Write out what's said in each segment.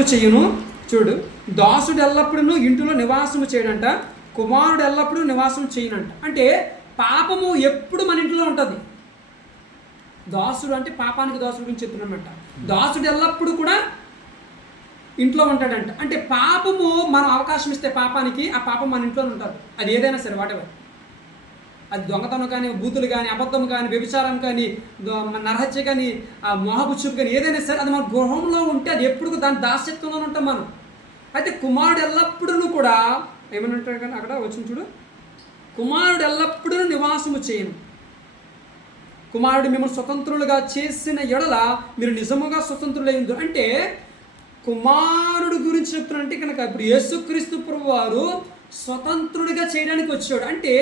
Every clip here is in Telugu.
చేయును. చూడు దాసుడు ఎల్లప్పుడూ ఇంటిలో నివాసము చేయడంట కుమారుడు ఎల్లప్పుడూ నివాసం చేయనంట. అంటే పాపము ఎప్పుడు మన ఇంట్లో ఉంటుంది. దాసుడు అంటే పాపానికి దాసుడు గురించి చెప్తున్నామంట. దాసుడు ఎల్లప్పుడూ కూడా ఇంట్లో ఉంటాడంట. అంటే పాపము మనం అవకాశం ఇస్తే పాపానికి ఆ పాపం మన ఇంట్లోనే ఉంటుంది. అది ఏదైనా సరే వాటెవర్ అది దొంగతనం కానీ బూతులు కానీ అబద్ధం కానీ వ్యభిచారం కానీ మన నరహత్య కానీ ఆ మోహపుచ్చుపు కానీ ఏదైనా సరే అది మన గృహంలో ఉంటే అది ఎప్పుడు దాని దాస్యత్వంలో ఉంటాం మనం. అయితే కుమారుడు ఎల్లప్పుడూ కూడా ఏమని అంటాడు కానీ అక్కడ వచ్చిన చూడు. కుమారుడు ఎల్లప్పుడూ నివాసము చేయను. కుమారుడు మిమ్మల్ని స్వతంత్రులుగా చేసిన ఎడల మీరు నిజముగా స్వతంత్రులైంది అంటే కుమారుడు గురించి చెప్తున్నారంటే కనుక ఇప్పుడు యేసుక్రీస్తు ప్రభు వారు స్వతంత్రుడిగా చేయడానికి వచ్చాడు. అంటే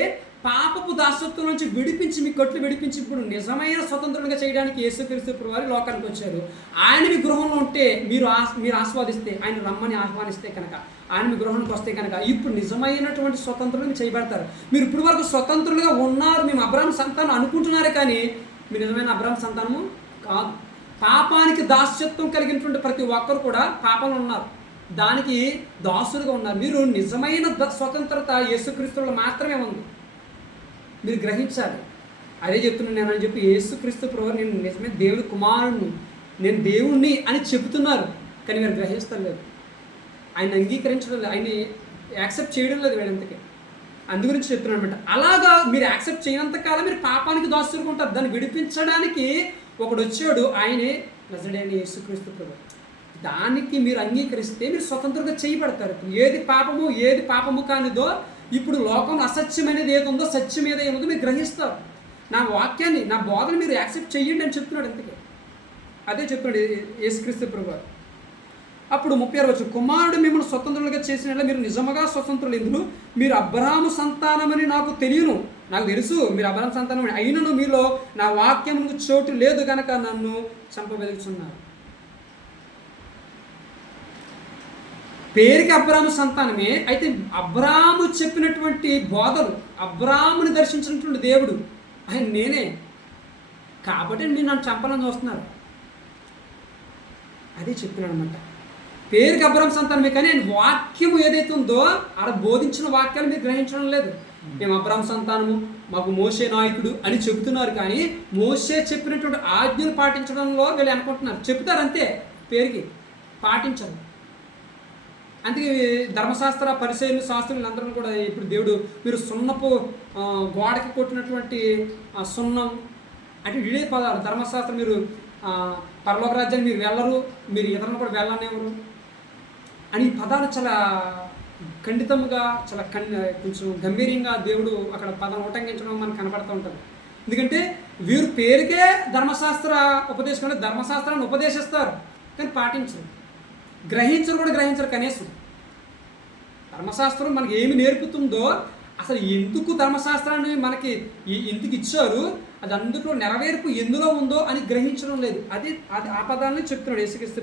పాపపు దాసత్వం నుంచి విడిపించి మీ కట్లు విడిపించి ఇప్పుడు నిజమైన స్వతంత్రంగా చేయడానికి యేసుక్రీస్తు ప్రభు వారు లోకానికి వచ్చారు. ఆయన మీ గృహంలో ఉంటే మీరు ఆస్ మీరు ఆస్వాదిస్తే ఆయన రమ్మని ఆహ్వానిస్తే కనుక ఆయన మీ గృహానికి వస్తే కనుక ఇప్పుడు నిజమైనటువంటి స్వతంత్రులు చేయబడతారు. మీరు ఇప్పుడు వరకు స్వతంత్రులుగా ఉన్నారు మేము అబ్రాహ్మ సంతానం అనుకుంటున్నారే కానీ మీరు నిజమైన అబ్రాహ్మ సంతానము కాదు. పాపానికి దాస్యత్వం కలిగినటువంటి ప్రతి ఒక్కరు కూడా పాపంలో ఉన్నారు. దానికి దాసులుగా ఉన్నారు. మీరు నిజమైన ద- స్వతంత్రత యేసుక్రీస్తులో మాత్రమే ఉంది. మీరు గ్రహించాలి. అదే చెప్తున్నాను నేను అని చెప్పి యేసుక్రీస్తు ప్రభు నేను నిజమే దేవుడి కుమారుణ్ణి నేను దేవుణ్ణి అని చెబుతున్నారు. కానీ మీరు గ్రహిస్తలేదు ఆయన అంగీకరించడం లేదు. ఆయన యాక్సెప్ట్ చేయడం లేదు వీడంతకి అందు గురించి చెప్తున్నాను అనమాట అలాగా మీరు యాక్సెప్ట్ చేయనంత కాలం మీరు పాపానికి దాస్తులుగా దాన్ని విడిపించడానికి ఒకడు వచ్చాడు. ఆయనే నజడైన యేసుక్రీస్తు ప్రభు. దానికి మీరు అంగీకరిస్తే మీరు స్వతంత్రంగా చేయబడతారు. ఏది పాపము ఏది పాపము కానిదో ఇప్పుడు లోకంలో అసత్యమైనది ఏది ఉందో సత్యం ఏదో ఏముందో మీరు గ్రహిస్తారు. నా వాక్యాన్ని నా బోధన మీరు యాక్సెప్ట్ చెయ్యండి అని చెప్తున్నాడు అందుకే అదే చెప్తున్నాడు యేసుక్రీస్తు ప్రభు అప్పుడు ముప్పై ఆరు వచ్చు కుమారుడు మిమ్మల్ని స్వతంత్రులుగా చేసిన మీరు నిజముగా స్వతంత్రులు. ఎందుకు మీరు అబ్రహాము సంతానమని నాకు తెలియను. నాకు తెలుసు మీరు అబ్రహాం సంతానం అయినను మీలో నా వాక్యం చోటు లేదు కనుక నన్ను చంపబెదుకుతున్నారు పేరుకి అబ్రాము సంతానమే అయితే అబ్రాము చెప్పినటువంటి బోధలు అబ్రాముని దర్శించినటువంటి దేవుడు ఆయన నేనే. కాబట్టి మీరు నన్ను చంపాలని చూస్తున్నారు. అదే చెప్తున్నాడు అనమాట పేరుకి అబ్రాహం సంతానమే కానీ ఆయన వాక్యము ఏదైతే ఉందో ఆడ బోధించిన వాక్యాలు మీరు గ్రహించడం లేదు. మేము అబ్రాహం సంతానము మాకు మోసే నాయకుడు అని చెబుతున్నారు కానీ మోసే చెప్పినటువంటి ఆజ్ఞలు పాటించడంలో వీళ్ళు అనుకుంటున్నారు. చెప్తారు అంతే పేరుకి. పాటించరు. అందుకే ధర్మశాస్త్ర పరిశైలు శాస్త్రులు అందరం కూడా ఇప్పుడు దేవుడు మీరు సున్నపు గోడకి కొట్టినటువంటి సున్నం అంటే ఇదే పదాలు. ధర్మశాస్త్రం మీరు పరలోక రాజ్యాన్ని మీరు వెళ్ళరు మీరు ఇతరులను కూడా వెళ్ళనేవరు అని ఈ పదాలు చాలా ఖండితంగా చాలా కన్ కొంచెం గంభీరంగా దేవుడు అక్కడ పదం ఉటంకించడం మనకు కనపడుతూ ఉంటుంది. ఎందుకంటే వీరు పేరుకే ధర్మశాస్త్ర ఉపదేశం అంటే ధర్మశాస్త్రాన్ని ఉపదేశిస్తారు కానీ పాటించరు. గ్రహించరు కూడా గ్రహించరు కనీసం. ధర్మశాస్త్రం మనకి ఏమి నేర్పుతుందో అసలు ఎందుకు ధర్మశాస్త్రాన్ని మనకి ఎందుకు ఇచ్చారు అది అందులో నెరవేర్పు ఎందులో ఉందో అని గ్రహించడం లేదు. అది అది ఆ పదాన్ని చెప్తున్నాడు యేసుక్రీస్తు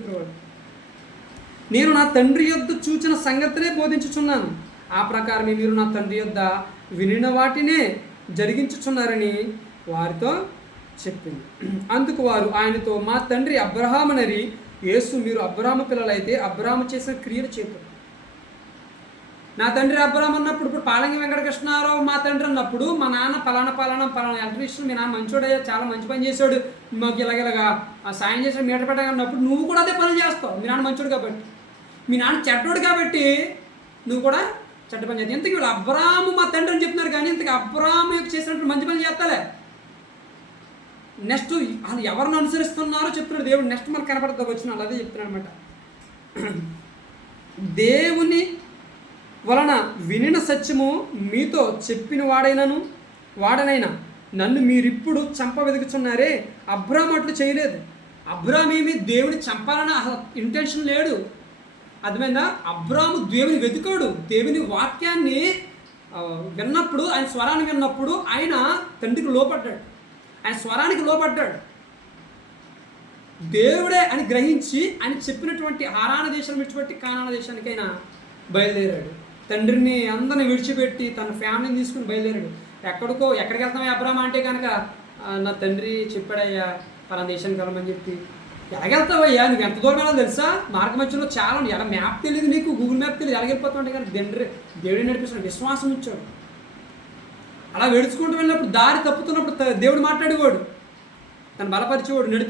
నేను నా తండ్రి యొద్ద చూచిన సంగతినే బోధించుచున్నాను. ఆ ప్రకారమే మీరు నా తండ్రి యొద్ద వినిన వాటినే జరిగించుచున్నారని వారితో చెప్పింది. అందుకు వారు ఆయనతో మా తండ్రి అబ్రహామనరి యేసు మీరు అబ్రాహ్మ పిల్లలైతే అబ్రాహ్మ చేసిన క్రియలు చేపడు నా తండ్రి అబ్రాహ్మ అన్నప్పుడు ఇప్పుడు పాలంగి వెంకటకృష్ణారావు మా తండ్రి అన్నప్పుడు మా నాన్న పలానా పలానా పలానా ఎలక్ట్రీషియన్ మీ నాన్న మంచోడయ్యా చాలా మంచి పని చేశాడు. మాకు ఇలాగలాగా ఆ సాయం చేసిన మీట పెట్టగన్నప్పుడు నువ్వు కూడా అదే పని చేస్తావు. మీ నాన్న మంచోడు కాబట్టి. మీ నాన్న చెడ్డోడు కాబట్టి నువ్వు కూడా చెడ్డ పని చేస్తావు. ఇంతకీ వీళ్ళు అబ్రాహ్మ మా తండ్రి అని చెప్తున్నారు కానీ ఇంతకీ అబ్రాహ్మ చేసినప్పుడు మంచి పని చేస్తాలే? నెక్స్ట్ అసలు ఎవరిని అనుసరిస్తున్నారో చెప్తున్నాడు దేవుడు. నెక్స్ట్ మనకు కనపడతా వచ్చిన అదే చెప్తున్నాడు అనమాట దేవుని వలన వినిన సత్యము మీతో చెప్పిన వాడైనను వాడనైనా నన్ను మీరిప్పుడు చంప వెతుకుతున్నారే అబ్రామ్ అట్లు చేయలేదు. అబ్రామ్ ఏమి దేవుని చంపాలని అసలు ఇంటెన్షన్ లేడు. అర్థమైందా? అబ్రాము దేవుని వెతుకాడు. దేవుని వాక్యాన్ని విన్నప్పుడు ఆయన స్వరాన్ని విన్నప్పుడు ఆయన తండ్రికి లోపడ్డాడు ఆయన స్వరానికి లోపడ్డాడు దేవుడే అని గ్రహించి ఆయన చెప్పినటువంటి ఆరాణ దేశం విడిచిపెట్టి కానాన దేశానికైనా బయలుదేరాడు. తండ్రిని అందరిని విడిచిపెట్టి తన ఫ్యామిలీని తీసుకుని బయలుదేరాడు. ఎక్కడికో ఎక్కడికి వెళ్తామో అబ్రామ అంటే కనుక నా తండ్రి చెప్పాడయ్యా పలానా దేశానికి వెళ్ళమని చెప్పి. ఎలాగెళ్తావయ్యా నువ్వు ఎంత దూరం వెళ్ళాలి తెలుసా? మార్గ మధ్యలో చాలా ఎలా మ్యాప్ తెలియదు నీకు? గూగుల్ మ్యాప్ తెలియదు ఎలాగెళ్ళిపోతావు అంటే కానీ తండ్రి దేవుడే నడిపిస్తున్నాడు. విశ్వాసం ఇచ్చాడు అలా వెడుచుకుంటూ వెళ్ళినప్పుడు దారి తప్పుతున్నప్పుడు దేవుడు మాట్లాడేవాడు. తను బలపరిచేవాడు నడిపి